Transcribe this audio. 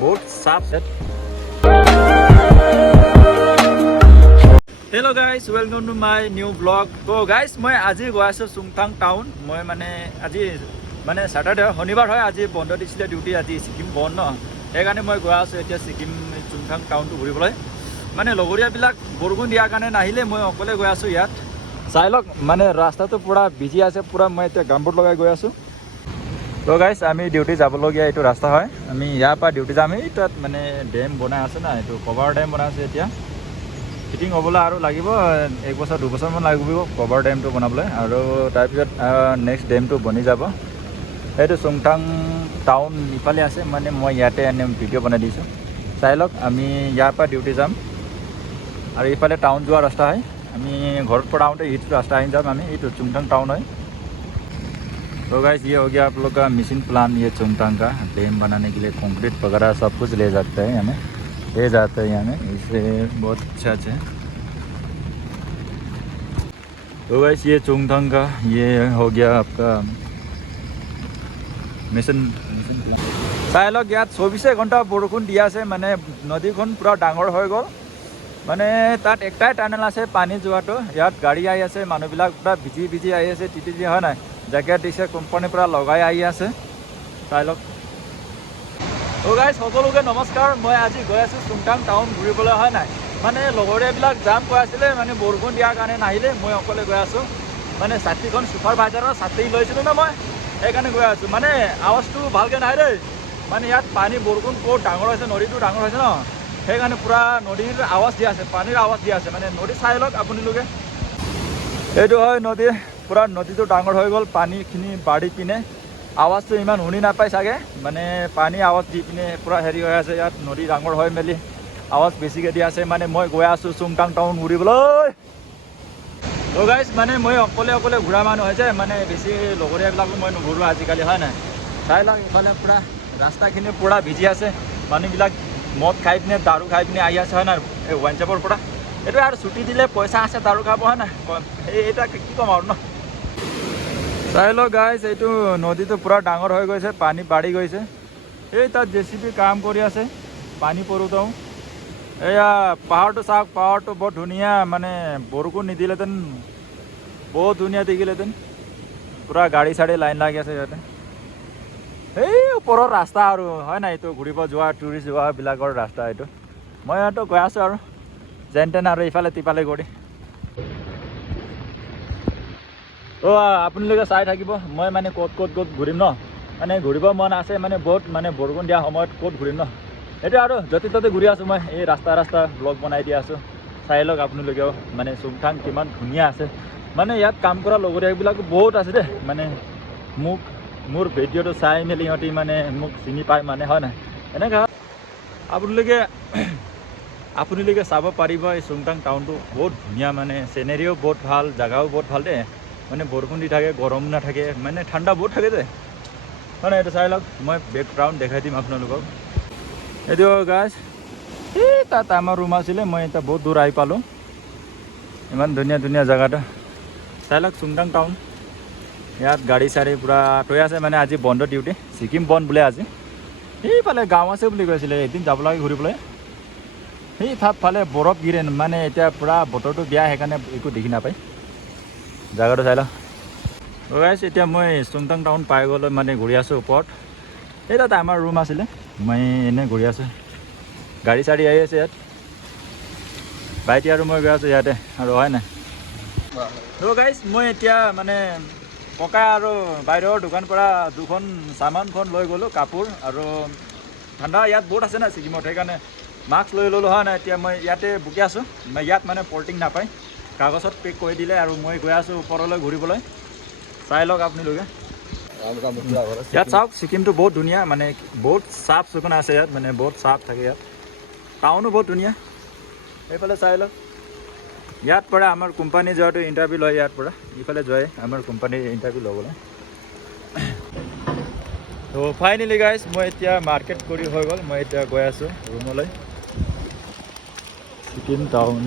বহুত সাফ। Hello' guys, welcome to my new blog. তো গাইজ মই আজি গৈ আছোঁ চুংথাং টাউন। মই মানে আজি মানে ছেটাৰডে শনিবাৰ হয়, আজি বন্ধ দিছিলে ডিউটি, আজি ছিকিম বন্ধ ন, সেইকাৰণে মই গৈ আছোঁ এতিয়া ছিকিম চুংথাং টাউনটো ঘূৰিবলৈ। মানে লগৰীয়াবিলাক বৰষুণ দিয়াৰ কাৰণে নাহিলে, মই অকলে গৈ আছোঁ ইয়াত। চাই লওক মানে ৰাস্তাটো পূৰা বিজি আছে, পূৰা মই এতিয়া গামবুট লগাই গৈ আছোঁ। তো গাইজ আমি ডিউটি যাবলগীয়া এইটো ৰাস্তা হয়, আমি ইয়াৰ পৰা ডিউটি যাম। এই তাত মানে ডেম বনাই আছে না, এইটো কভাৰ ডেম বনাই আছে। এতিয়া ফিটিং হ'বলৈ আৰু লাগিব 1 বছৰ 2 বছৰমান লাগিব কভাৰ ডেমটো বনাবলৈ, আৰু তাৰপিছত নেক্সট ডেমটো বনি যাব। এইটো চুংথাং টাউন ইফালে আছে, মানে মই ইয়াতে এনে ভিডিঅ' বনাই দিছোঁ। চাই লওক আমি ইয়াৰ পৰা ডিউটি যাম, আৰু ইফালে টাউন যোৱা ৰাস্তা হয়। আমি ঘৰত পৰা आउटे इस रास्ता आइन जाम हमें, ये तो चुंगथांग टाउन है। तो गाइस ये हो गया आप लोग का मिशन प्लान। ये चुंगथांग का डैम बनाने के लिए कंक्रीट वगैरह सब कुछ ले जाते हैं हमें, ले जाते हैं हमें, इससे बहुत अच्छा है। तो गाइस ये चुंगथांग का ये हो गया आपका मिशन प्लान। चाहे लोग यार 24 घंटा बरषुण दिया से माने नदीखन पूरा डांगर हो गल। মানে তাত একটাই টানেল আছে পানী যোৱাটো, ইয়াত গাড়ী আহি আছে, মানুহবিলাক পূৰা ভিজি আহি আছে, তিতি হয় নাই, জেকেট দিছে, কোম্পানীৰ পৰা লগাই আহি আছে। চাই লওক। তো গাইজ সকলোকে নমস্কাৰ। মই আজি গৈ আছোঁ চুংথাং টাউন ঘূৰিবলৈ, হয় নাই। মানে লগৰীয়াবিলাক যাম কৈ আছিলে, মানে বৰষুণ দিয়াৰ কাৰণে নাহিলে, মই অকলে গৈ আছোঁ। মানে ছাতিখন ছুপাৰভাইজাৰৰ ছাতি লৈছিলোঁ ন মই, সেইকাৰণে গৈ আছোঁ। মানে আৱাজটো ভালকৈ নাই দেই, মানে ইয়াত পানী বৰষুণ বহুত ডাঙৰ হৈছে, নদীটো ডাঙৰ হৈছে ন, সেইকাৰণে পূৰা নদীৰ আৱাজ দিয়া আছে, পানীৰ আৱাজ দিয়া আছে। মানে নদী চাই লওক আপোনালোকে, এইটো হয় নদী, পূৰা নদীটো ডাঙৰ হৈ গ'ল, পানীখিনি বাঢ়ি পিনে আৱাজটো ইমান শুনি নাপায় চাগে, মানে পানী আৱাজ দি পিনে পূৰা হেৰি হৈ আছে। ইয়াত নদী ডাঙৰ হৈ মেলি আৱাজ বেছিকৈ দিয়া আছে। মানে মই গৈ আছোঁ চুংথাং টাউন ঘূৰিবলৈ। তো গাইজ মানে মই অকলে ঘূৰা মানুহ হৈছে, মানে বেছি লগৰীয়াবিলাকো মই নুঘূৰোঁ আজিকালি, হয় নাই। চাই লওক ইফালে পূৰা ৰাস্তাখিনি পূৰা ভিজি আছে, মানুহবিলাক মদ খাই পিনে দাৰু খাই পিনে আহি আছে, হয় নাই, এই ৱাইন শ্বপৰ পৰা। এইটো আৰু ছুটি দিলে পইচা আছে দাৰু খাব, হয় নাই, এইটা কি ক'ম আৰু ন। চাই লওক গাইজ এইটো নদীটো পূৰা ডাঙৰ হৈ গৈছে, পানী বাঢ়ি গৈছে। এই তাত JCB কাম কৰি আছে পানী পৰোঁতেও। এয়া পাহাৰটো চাওক, পাহাৰটো বৰ ধুনীয়া, মানে বৰষুণ নিদিলেহেঁতেন বহুত ধুনীয়া দেখিলেহেঁতেন। পূৰা গাড়ী চাড়ী লাইন লাগি আছে ইয়াতে। এই ওপৰৰ ৰাস্তা আৰু, হয় নাই, এইটো ঘূৰিব যোৱা টুৰিষ্ট যোৱাবিলাকৰ ৰাস্তা এইটো। মই ইয়াতো গৈ আছোঁ আৰু যেন তেন আৰু ইফালে তিফালে কৰি। তো আপোনালোকে চাই থাকিব, মই মানে ক'ত ঘূৰিম ন, মানে ঘূৰিব মন আছে, মানে বহুত, মানে বৰষুণ দিয়া সময়ত ক'ত ঘূৰিম ন, এইটো আৰু য'তে ত'তে ঘূৰি আছোঁ মই, এই ৰাস্তা ব্লগ বনাই দি আছোঁ। চাই লওক আপোনালোকেও, মানে চুংথাং কিমান ধুনীয়া আছে। মানে ইয়াত কাম কৰা লগৰীয়াবিলাকো বহুত আছে দেই, মানে মোৰ ভিডিঅ'টো চাই মেলি সিহঁতি মানে মোক চিনি পায়, মানে হয় নাই। এনেকুৱা আপোনালোকে চাব পাৰিব। এই চুংথাং টাউনটো বহুত ধুনীয়া, মানে চিনেৰিও বহুত ভাল, জেগাও বহুত ভাল দেই। মানে বৰষুণ দি থাকে, গৰম নাথাকে, মানে ঠাণ্ডা বহুত থাকে দেই, হয় নাই। এইটো চাই লওক, মই বেকগ্ৰাউণ্ড দেখাই দিম আপোনালোকক। এইটো গাইজ এই তাত আমাৰ ৰুম আছিলে, মই এতিয়া বহুত দূৰ আহি পালোঁ। ইমান ধুনীয়া জেগাটো চাই লওক চুংথাং টাউন। ইয়াত গাড়ী চাড়ী পূৰা থৈ আছে, মানে আজি বন্ধ ডিউটি, ছিকিম বন্ধ বোলে আজি। এইফালে গাঁও আছে বুলি কৈছিলে, এদিন যাব লাগে ঘূৰিবলৈ। সেই ফালে বৰফ গিৰে, মানে এতিয়া পূৰা বতৰটো বেয়া, সেইকাৰণে একো দেখি নাপায়। জেগাটো চাই লওক গাইজ। এতিয়া মই চুংথাং টাউন পাই গ'লোঁ, মানে ঘূৰি আছোঁ ওপৰত। এই তাত আমাৰ ৰুম আছিলে, মই এনেই ঘূৰি আছোঁ, গাড়ী চাড়ী আহি আছে ইয়াত। ভাইটি আৰু মই গৈ আছোঁ ইয়াতে আৰু, হয় নাই। তো গাইজ মই এতিয়া মানে ককা আৰু বাইদেউৰ দোকান পৰা দুখন চামানখন লৈ গ'লোঁ, কাপোৰ আৰু ঠাণ্ডা ইয়াত বহুত আছে না ছিকিমত, সেইকাৰণে মাস্ক লৈ ল'লোঁ, হয় নাই। এতিয়া মই ইয়াতে বুকি আছোঁ, ইয়াত মানে পলিথিন নাপায়, কাগজত পেক কৰি দিলে, আৰু মই গৈ আছোঁ ওপৰলৈ ঘূৰিবলৈ। চাই লওক আপোনালোকে, ইয়াত চাওক ছিকিমটো বহুত ধুনীয়া, মানে বহুত চাফ চিকুণ আছে ইয়াত, মানে বহুত চাফ থাকে ইয়াত। টাউনো বহুত ধুনীয়া, এইফালে চাই লওক। ইয়াত পৰা আমাৰ কোম্পানী যোৱাটো ইণ্টাৰভিউ লয়, ইয়াত পৰা ইফালে যোৱাই আমাৰ কোম্পানীৰ ইণ্টাৰভিউ ল'বলৈ। তো ফাইনেলি গাইজ মই এতিয়া মাৰ্কেট কৰি হৈ গ'ল, মই এতিয়া গৈ আছোঁ ৰুমলৈ। ছিকিম টাউন